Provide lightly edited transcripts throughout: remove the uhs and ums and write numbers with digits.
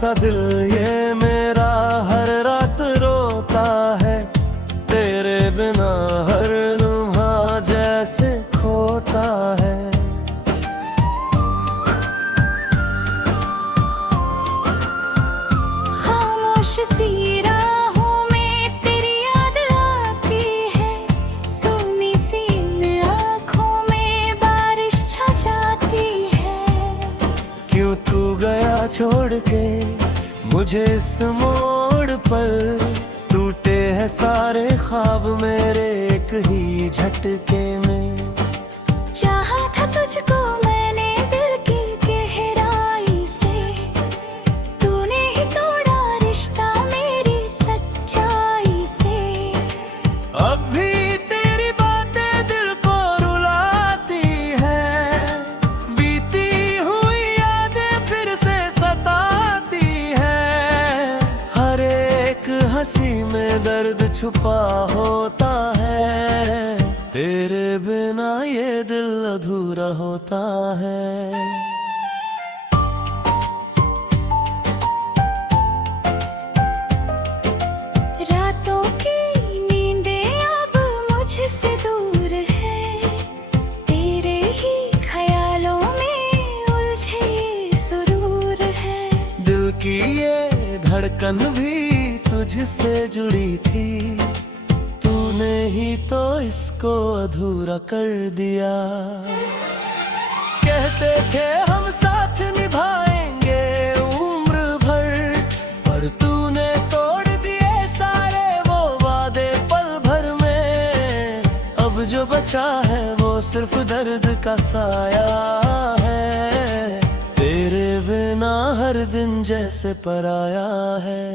सा दिल ये मेरा हर रात रोता है, तेरे बिना हर लम्हा जैसे खोता है। खामोश सी राहों में तेरी याद आती है, सोनी सी इन आँखों में बारिश छा जाती है। क्यों तू गया छोड़ के मुझे इस मोड़ पर, टूटे हैं सारे ख्वाब मेरे एक ही झटके में। चाहा था तुझको मैंने दिल की गहराई से, तूने ही तोड़ा रिश्ता मेरी सच्चाई से। अब भी तेरी बातें दिल को रुलाती है, बीती हुई यादें फिर से सताती है। हर एक हंसी में दर्द छुपा होता है, तेरे बिना ये दिल अधूरा होता है। रातों की नींदें अब मुझसे दूर है, तेरे ही ख्यालों में उलझे ये सुरूर है। दिल की ये धड़कन भी तुझसे जुड़ी थी, तूने ही तो इसको अधूरा कर दिया। कहते थे हम साथ निभाएंगे उम्र भर, पर तूने तोड़ दिए सारे वो वादे पल भर में। अब जो बचा है वो सिर्फ दर्द का साया है, तेरे बिना हर दिन जैसे पराया है।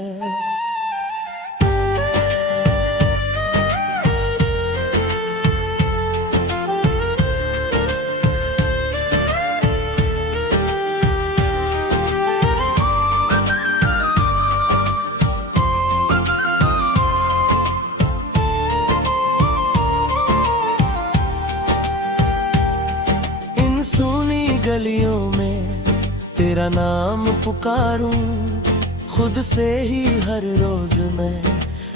सुनी गलियों में तेरा नाम पुकारूं, खुद से ही हर रोज मैं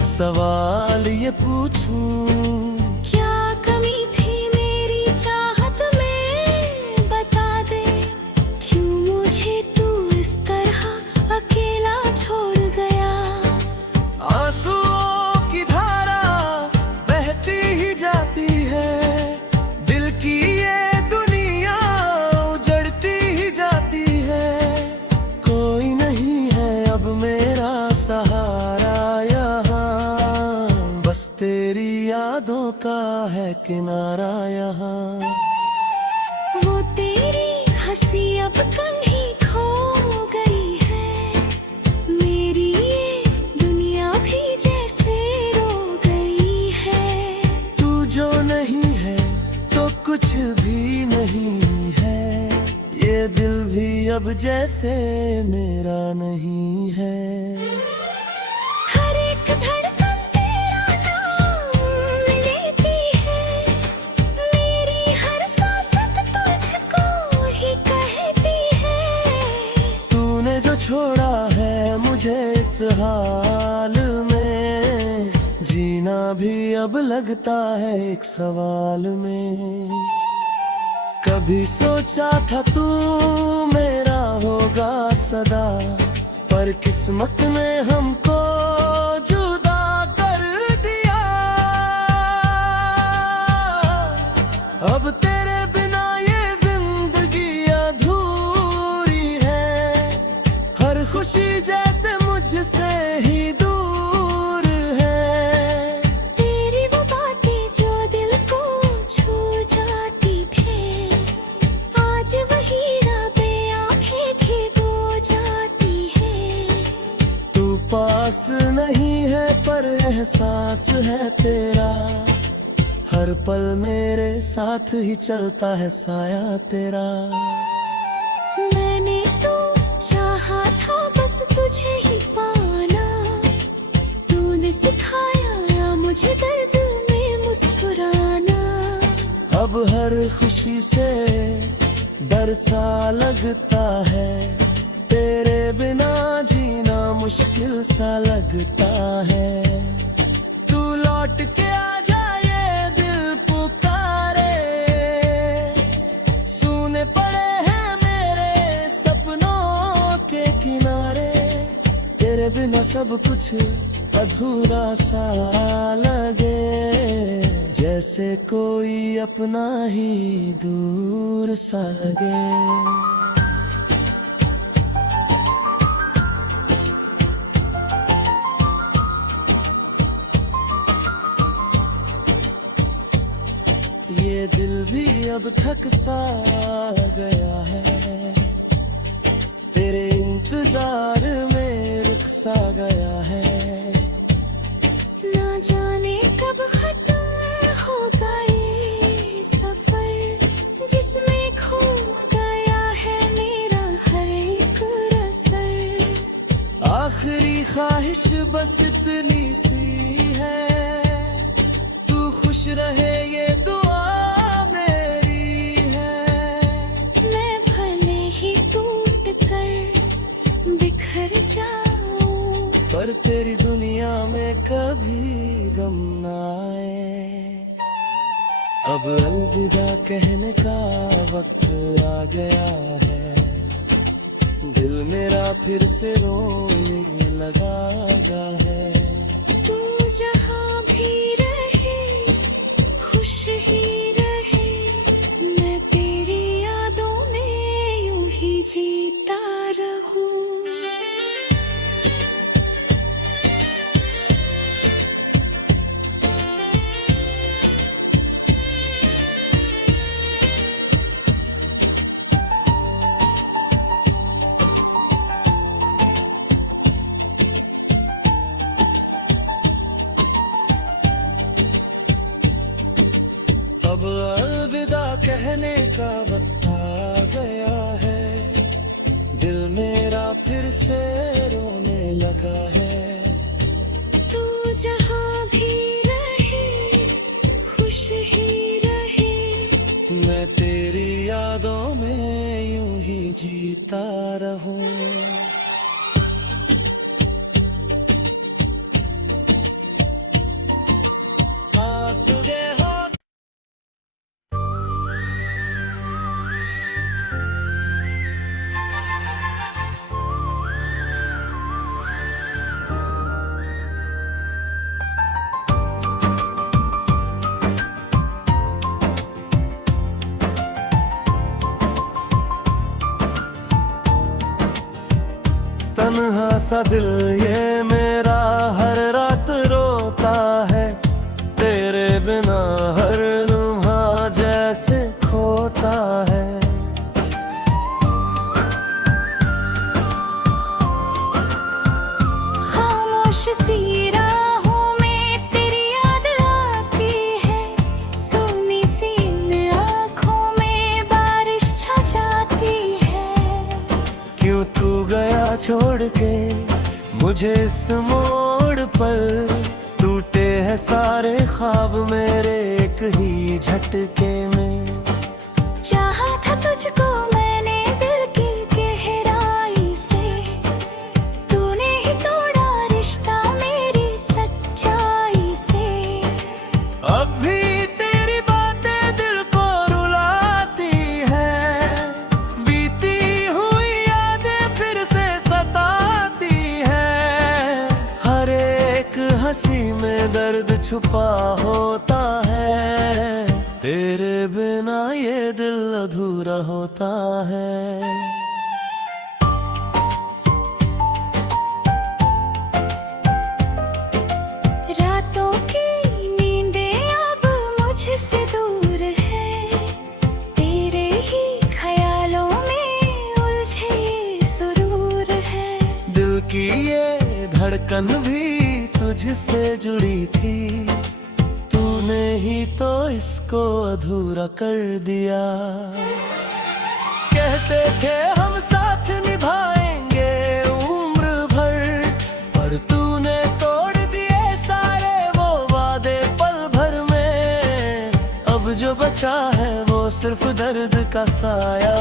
सवाल ये पूछूं। क्या कमी थी मेरी चाहत में बता दे, क्यों मुझे तू इस तरह अकेला छोड़ गया। आंसुओं की धारा बहती ही जाती है, दिल की ये सहारा यहाँ, बस तेरी यादों का है किनारा यहाँ। वो तेरी हंसी अब कहीं खो गई है, मेरी ये दुनिया भी जैसे रो गई है। तू जो नहीं है तो कुछ भी नहीं है, ये दिल भी अब जैसे मेरा नहीं है। छोड़ा है मुझे इस हाल में, जीना भी अब लगता है एक सवाल में। कभी सोचा था तू मेरा होगा सदा, पर किस्मत ने हमको जुदा कर दिया। अब तेरे बिना ये जिंदगी अधूरी है, हर खुशी जैसे मुझसे ही दूर है। तेरी वो बातें जो दिल को छू जाती थी, आज वही रातें आंखें की खो जाती है। तू पास नहीं है पर एहसास है तेरा, हर पल मेरे साथ ही चलता है साया तेरा। मैंने तो चाहा था बस तुझे ही पाना, तूने सिखाया मुझे दर्द में मुस्कुराना। अब हर खुशी से डर सा लगता है, तेरे बिना जीना मुश्किल सा लगता है। तू लौट के आ जाए दिल पुकारे, सूने पड़े हैं मेरे सपनों के किनारे। तेरे बिना सब कुछ अधूरा सा लगे, जैसे कोई अपना ही दूर सा लगे। ये दिल भी अब थक सा गया है, तेरे इंतजार में रुक सा गया है। ना जाने कब खत्म होगा ये सफर, जिसमें खो गया है मेरा हर एक रसर। आखिरी ख्वाहिश बस इतनी सी है, तू खुश रहे ये दुआ मेरी है। मैं भले ही टूट कर बिखर जाऊं, पर तेरी दुनिया में कभी गम ना आए। अब अलविदा कहने का वक्त आ गया है, दिल मेरा फिर से रोने लगा है। तू जहाँ भी रहे खुश ही रहे, मैं तेरी यादों में यूं ही जीता रहूं। अब अलविदा कहने का वक्त आ गया है, दिल मेरा फिर से रोने लगा है। तू जहाँ भी रहे खुश ही रहे, मैं तेरी यादों में यूं ही जीता रहूं। हाँ तुझे हो तन्हा सा दिल ये मेरा हर रात रोता है, तेरे बिना हर लम्हा जैसे खोता है। खामोश सी राहों में तेरी याद आती है, सोनी सी इन आँखों में बारिश छा जाती है। क्यों तू गया छोड़ के मुझे इस मोड़ पर, टूटे हैं सारे ख्वाब मेरे एक ही झटके में। चाहा था तुझको मैंने दिल की गहराई से, तूने ही तोड़ा रिश्ता मेरी सच्चाई से। अब भी तेरी बातें दिल को रुलाती है, बीती हुई यादें फिर से सताती है। हर एक हंसी में दर्द छुपा होता है, तेरे बिना ये दिल अधूरा होता है। रातों की नींदें अब मुझसे दूर है, तेरे ही ख्यालों में उलझे ये सुरूर है। दिल की ये धड़कन भी तुझसे जुड़ी थी, तूने ही तो इसको अधूरा कर दिया। कहते थे हम साथ निभाएंगे उम्र भर, पर तूने तोड़ दिए सारे वो वादे पल भर में। अब जो बचा है वो सिर्फ दर्द का साया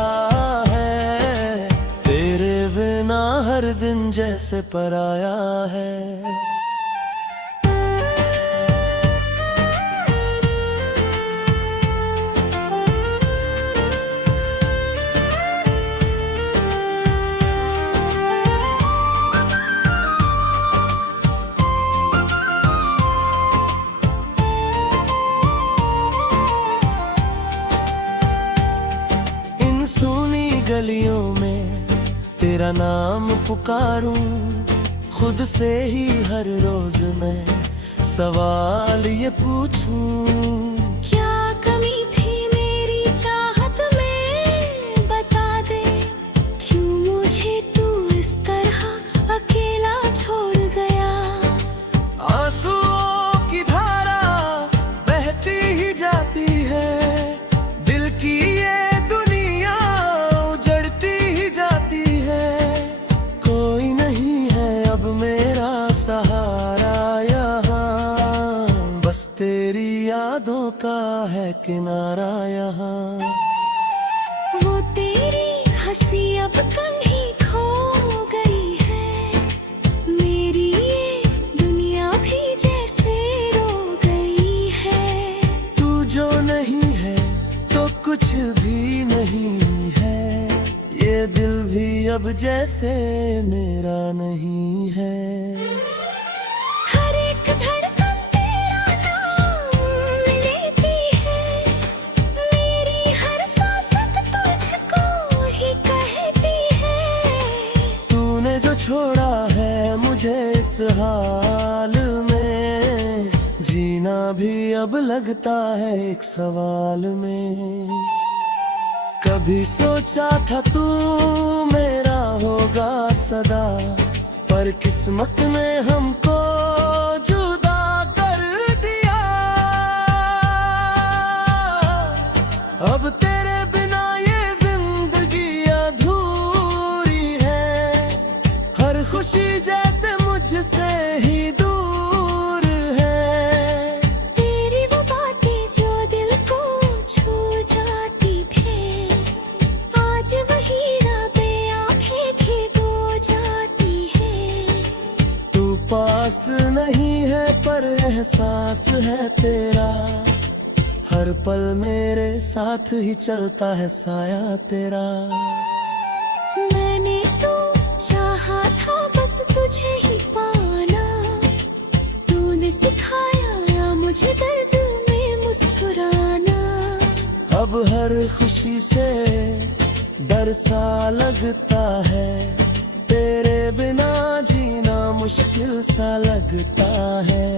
है, तेरे बिना मिलना हर दिन जैसे पराया है। सुनी गलियों में तेरा नाम पुकारूं, खुद से ही हर रोज मैं सवाल ये पूछूं, क्या कमी थी मेरी चाहत में, बता दे क्यों मुझे तू इस तरह अकेला छोड़ गया। आंसुओं की धारा बहती ही जाती है, दिल की ये सहारा यहाँ, बस तेरी यादों का है किनारा यहाँ। वो तेरी हंसी अब कहीं खो गई है, मेरी ये दुनिया भी जैसे रो गई है। तू जो नहीं है तो कुछ भी नहीं है, ये दिल भी अब जैसे मेरा नहीं है। छोड़ा है मुझे इस हाल में, जीना भी अब लगता है एक सवाल में। कभी सोचा था तू मेरा होगा सदा, पर किस्मत ने हमको जुदा कर दिया। अब तेरे बिना ये जिंदगी अधूरी है, हर खुशी जैसे मुझसे ही दूर है। तेरी वो बातें जो दिल को छू जाती थी, आज वही रातें आंखें की खो जाती है। तू पास नहीं है पर एहसास है तेरा, हर पल मेरे साथ ही चलता है साया तेरा। मैंने तो चाहा था बस तुझे ही पाना, तूने सिखाया मुझे दर्द में मुस्कुराना। अब हर खुशी से डर सा लगता है, तेरे बिना जीना मुश्किल सा लगता है।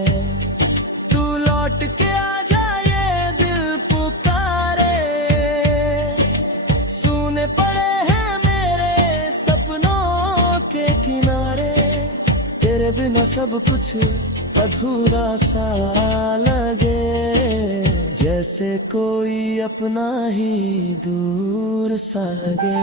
तू लौट के आ जा ये दिल पुकारे, सुने पड़े हैं मेरे सपनों के किनारे। तेरे बिना सब कुछ अधूरा सा लगे, जैसे कोई अपना ही दूर सा लगे।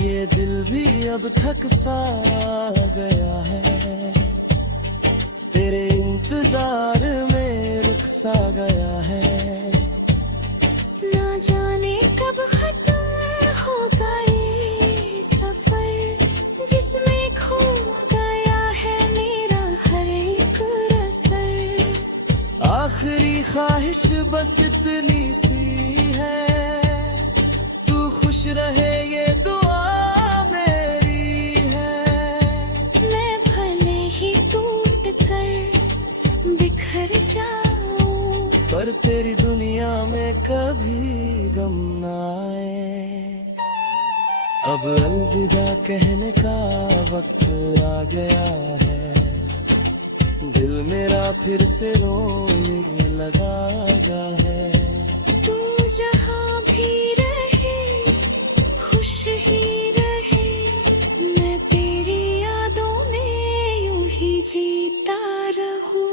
ये दिल भी अब थक सा गया है, तेरे इंतजार में रुक सा गया है। ना जाने कब खत्म होगा ये सफर, जिसमें खो गया है मेरा हर एक रसर। आखिरी ख्वाहिश बस इतनी सी है, तू खुश रहे ये दुआ मेरी है। मैं भले ही टूट कर बिखर जाऊं, पर तेरी दुनिया में कभी गम ना आए। अब अलविदा कहने का वक्त आ गया है, दिल मेरा फिर से रोने लगा है। तू जहाँ भी रहे खुश ही रहे, मैं तेरी यादों में यूं ही जीता रहूं।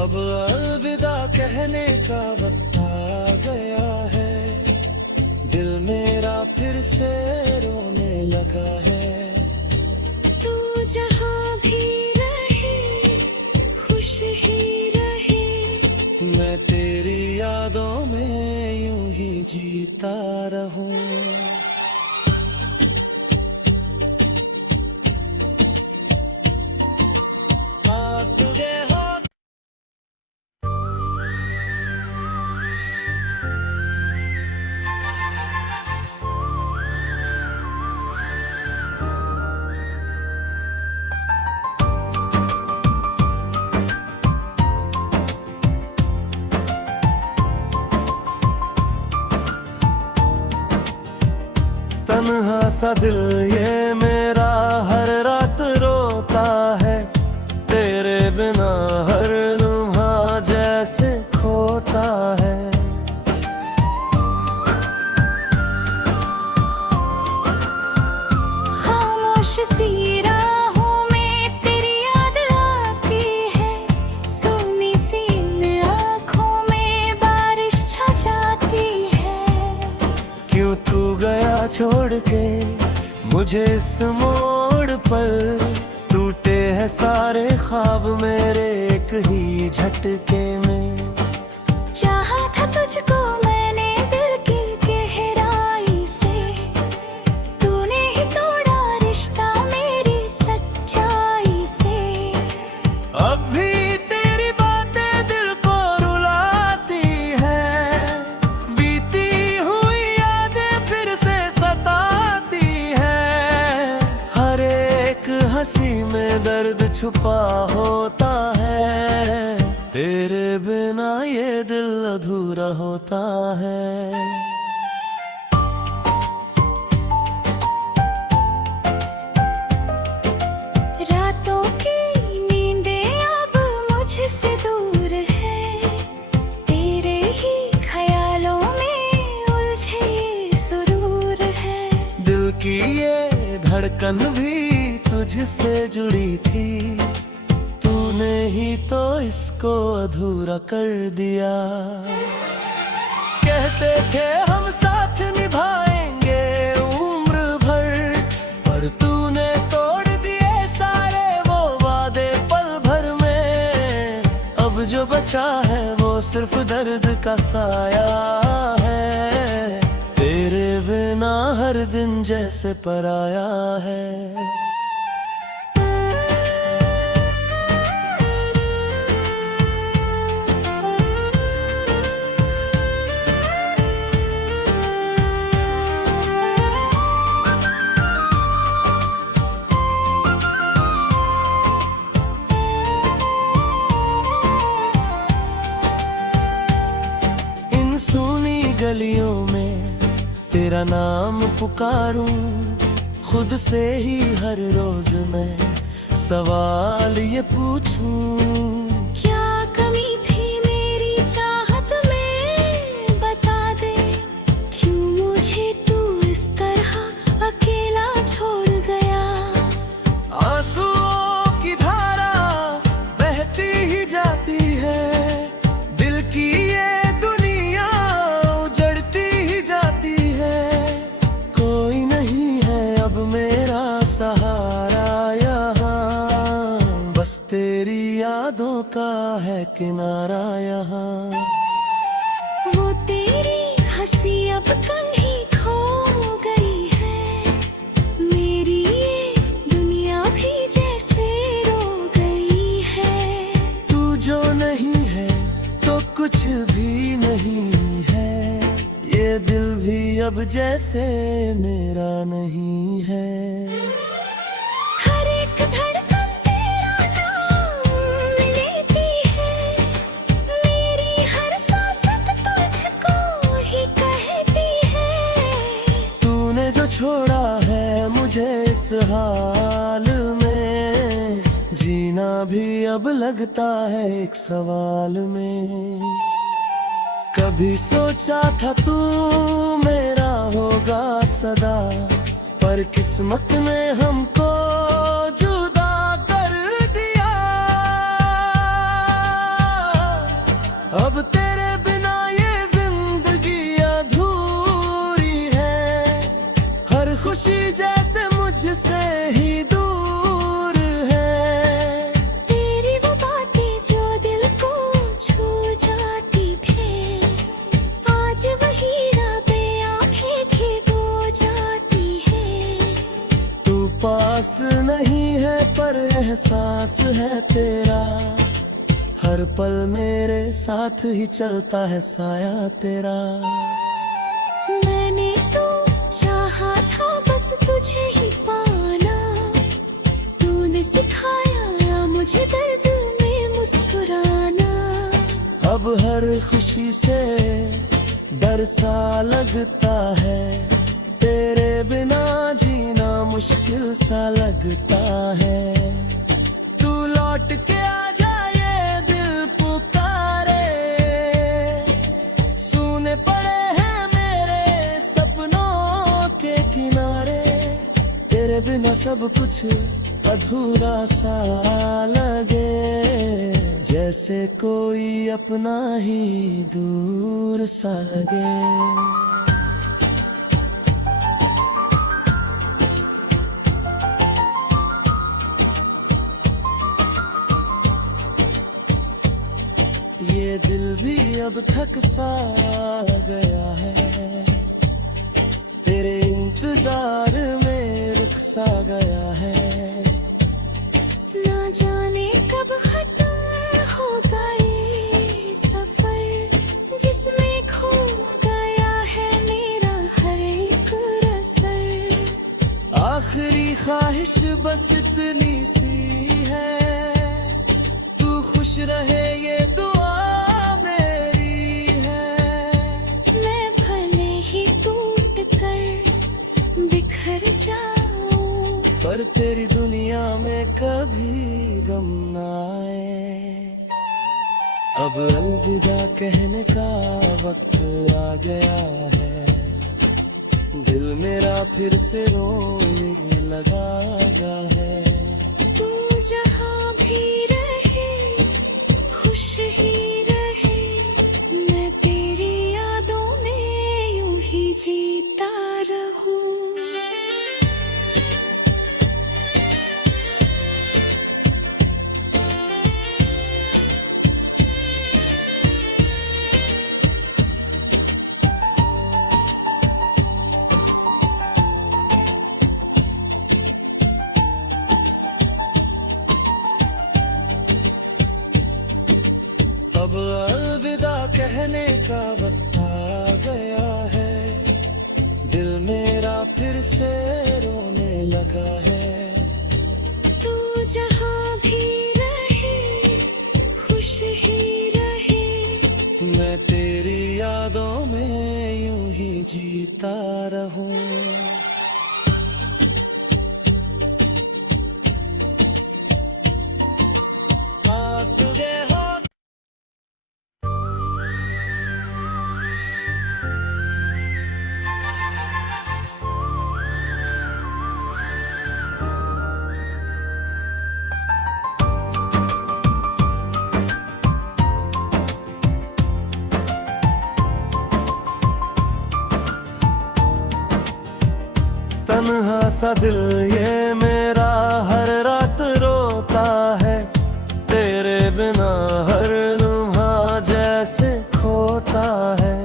अब अलविदा कहने का वक्त आ गया है, दिल मेरा फिर से रोने लगा है। तू जहाँ भी रहे खुश ही रहे, मैं तेरी यादों में यूं ही जीता रहूं। तुझे हो तन्हा सा दिल ये मेरा हर रात रोता है, तेरे बिना हर लम्हा जैसे खोता है। खामोश सी राहों में तेरी याद आती है, सोनी सी इन आँखों में बारिश छा जाती है। क्यों तू गया छोड़ के मुझे इस मोड़ पर, टूटे हैं सारे ख्वाब मेरे एक ही झटके में। चाहा था तुझको मैंने दिल की गहराई से, तूने ही तोड़ा रिश्ता मेरी सच्चाई से। अब भी तेरी बातें दिल को रुलाती है, बीती हुई यादें फिर से सताती है। हर एक हंसी में दर्द छुपा होता है, तेरे बिना ये दिल अधूरा होता है। रातों की नींदें अब मुझसे दूर है, तेरे ही ख्यालों में उलझे ये सुरूर है। दिल की ये धड़कन भी तुझसे जुड़ी थी, तूने ही तो इसको अधूरा कर दिया। कहते थे हम साथ निभाएंगे उम्र भर, पर तूने तोड़ दिए सारे वो वादे पल भर में। अब जो बचा है वो सिर्फ दर्द का साया है, तेरे बिना हर दिन जैसे पराया है। सुनी गलियों में तेरा नाम पुकारूं, खुद से ही हर रोज मैं सवाल ये पूछूं। क्या कमी थी मेरी चाहत में बता दे, क्यों मुझे तू इस तरह अकेला छोड़ गया। आंसुओं की धारा बहती ही जाती है, दिल की ये सहारा यहाँ, बस तेरी यादों का है किनारा यहाँ। वो तेरी हंसी अब कहीं खो गई है, मेरी ये दुनिया भी जैसे रो गई है। तू जो नहीं है तो कुछ भी नहीं है, ये दिल भी अब जैसे मेरा नहीं है। छोड़ा है मुझे इस हाल में, जीना भी अब लगता है एक सवाल में। कभी सोचा था तू मेरा होगा सदा, पर किस्मत ने हमको जुदा कर दिया। एहसास है तेरा, हर पल मेरे साथ ही चलता है साया तेरा। मैंने तो चाहा था बस तुझे ही पाना, तूने सिखाया मुझे दर्द में मुस्कुराना। अब हर खुशी से डर सा लगता है, तेरे बिना जीना मुश्किल सा लगता है। तू लौट के आ जा ये दिल पुकारे, सूने पड़े हैं मेरे सपनों के किनारे। तेरे बिना सब कुछ अधूरा सा लगे, जैसे कोई अपना ही दूर सा लगे। ये दिल भी अब थक सा गया है, तेरे इंतजार में रुक सा गया है। ना जाने कब खत्म होगा ये सफर, जिसमें खो गया है मेरा हर एक रसर। आखिरी ख्वाहिश बस इतनी सी है, तू खुश रहे ये दुआ मेरी है। मैं भले ही टूट कर बिखर जाऊं, पर तेरी दुनिया में कभी गम ना आए। अब अलविदा कहने का वक्त आ गया है, दिल मेरा फिर से रोने लगा है। तू जहाँ भी रहे खुश ही रहे, मैं तेरी यादों में यूं ही जीता रहूं। अब अलविदा कहने का वक्त आ गया है, दिल मेरा फिर से रोने लगा है। तू जहाँ भी रहे खुश ही रहे, मैं तेरी यादों में यूं ही जीता रहूं। हाँ तुझे हो तन्हा सा दिल ये मेरा हर रात रोता है, तेरे बिना हर लम्हा जैसे खोता है।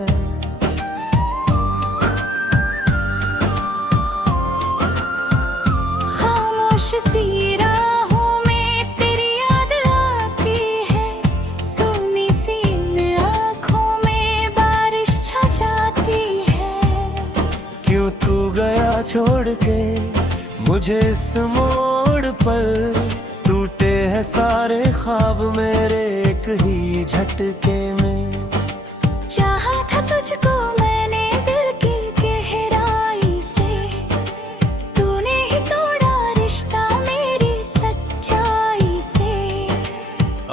खामोश सी राहों में तेरी याद आती है, सोनी सी इन आँखों में बारिश छा जाती है। क्यों तू गया छोड़ के मुझे इस मोड़ पर, टूटे हैं सारे ख्वाब मेरे एक ही झटके में। चाहा था तुझको मैंने दिल की गहराई से, तूने ही तोड़ा रिश्ता मेरी सच्चाई से।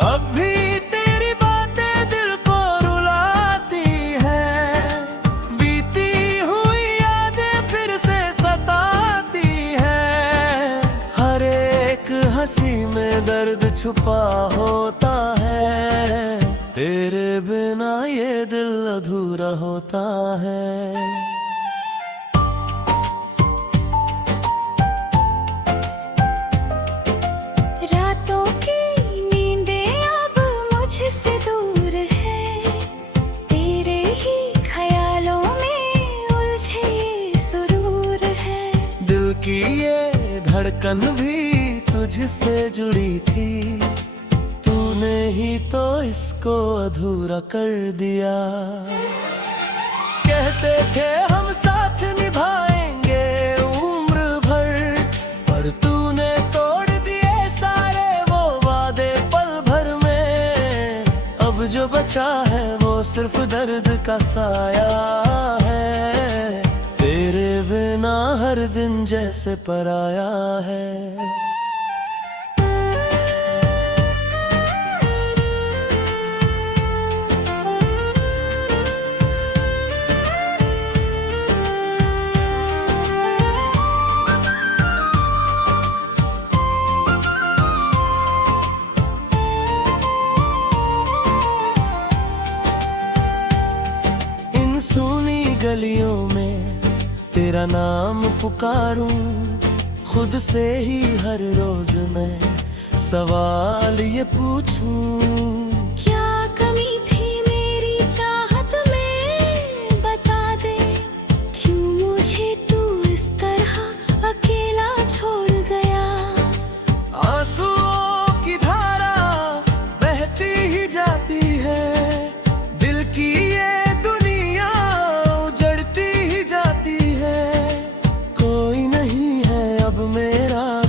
अब भी तेरी बातें दिल को रुलाती है, बीती हुई यादें फिर से सताती है। हर एक हंसी में दर्द छुपा होता है, तेरे बिना ये दिल अधूरा होता है। रातों की नींदें अब मुझसे दूर है, तेरे ही ख्यालों में उलझे ये सुरूर है। दिल की ये धड़कन भी तुझ मुझसे जुड़ी थी, तूने ही तो इसको अधूरा कर दिया। कहते थे हम साथ निभाएंगे उम्र भर, पर तूने तोड़ दिए सारे वो वादे पल भर में। अब जो बचा है वो सिर्फ दर्द का साया है, तेरे बिना हर दिन जैसे पराया है। सुनी गलियों में तेरा नाम पुकारूं, खुद से ही हर रोज मैं सवाल ये पूछूं, क्या कमी थी मेरी चाहत में बता दे, क्यों मुझे तू इस तरह अकेला छोड़ गया। आंसुओं की धारा बहती ही जाती है, दिल की ये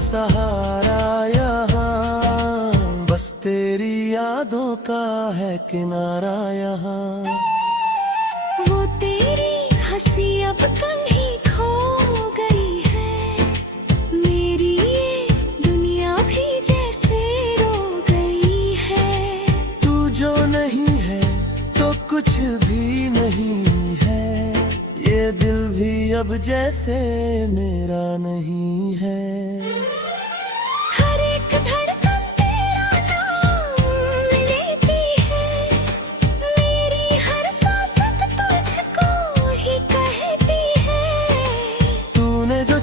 सहारा यहाँ, बस तेरी यादों का है किनारा यहाँ। वो तेरी हंसी अब कहीं खो गई है, मेरी ये दुनिया भी जैसे रो गई है। तू जो नहीं है तो कुछ भी नहीं है, ये दिल भी अब जैसे मेरा नहीं है।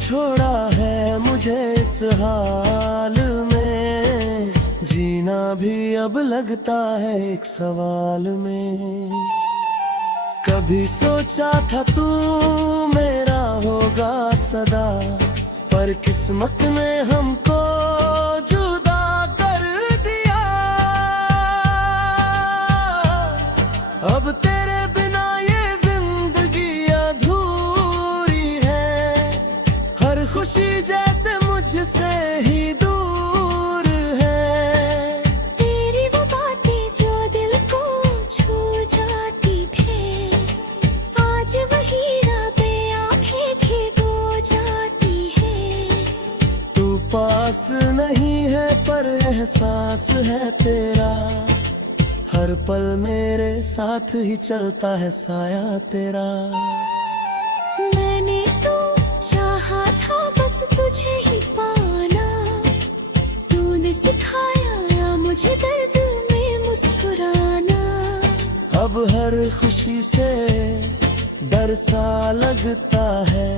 छोड़ा है मुझे इस हाल में, जीना भी अब लगता है एक सवाल में। कभी सोचा था तू मेरा होगा सदा, पर किस्मत ने हमको जुदा कर दिया। अब तेरे बिना ये जिंदगी अधूरी है, हर खुशी जैसे मुझसे ही दूर है। तेरी वो बातें जो दिल को छू जाती थी, आज वही रातें आंखें खिगो जाती है। तू पास नहीं है पर एहसास है तेरा, हर पल मेरे साथ ही चलता है साया तेरा। मैंने तो चाहा था बस तुझे ही पाना, तूने सिखाया मुझे दर्द में मुस्कुराना। अब हर खुशी से डर सा लगता है,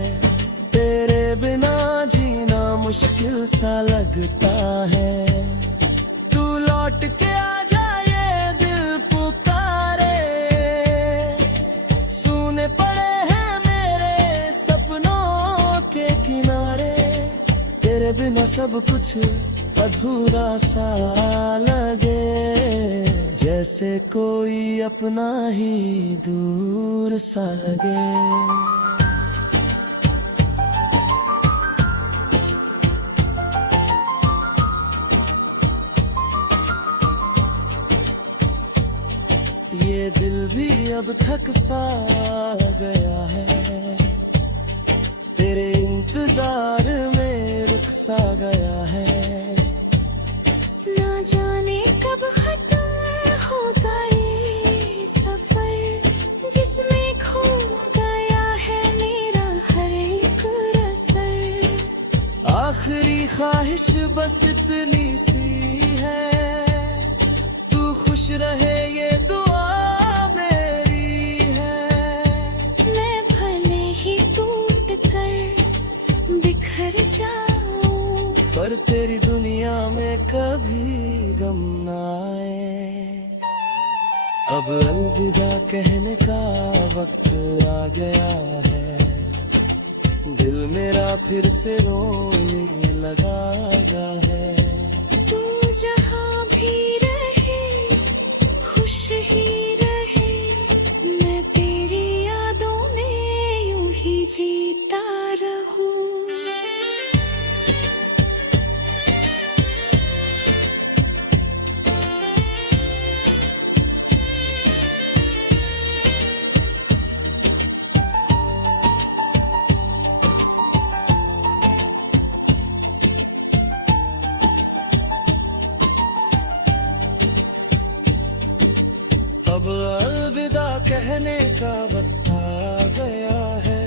तेरे बिना जीना मुश्किल सा लगता है। तू लौट के आ जा ये दिल पुकारे, सुने पड़े हैं मेरे सपनों के किनारे। तेरे बिना सब कुछ अधूरा सा लगे, जैसे कोई अपना ही दूर सा लगे। ये दिल भी अब थक सा गया है, तेरे इंतजार में रुक सा गया है। ना जाने कब खत्म होगा ये सफर, जिसमें खो गया है मेरा हर एक रसर। आखिरी ख्वाहिश बस इतनी सी है, तू खुश रहे ये दुआ मेरी है। मैं भले ही टूट कर बिखर जाऊं, पर तेरी दुनिया में कभी गम ना आए। अब अलविदा कहने का वक्त आ गया है, दिल मेरा फिर से रोने लगा है। जहाँ भी रहे खुश ही रहे, मैं तेरी यादों में यूं ही जीता रहूं। अब अलविदा कहने का वक्त आ गया है,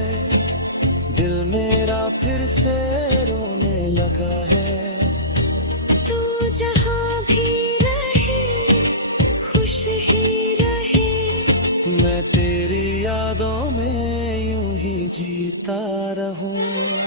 दिल मेरा फिर से रोने लगा है। तू जहाँ भी रहे खुश ही रहे, मैं तेरी यादों में यूं ही जीता रहूं।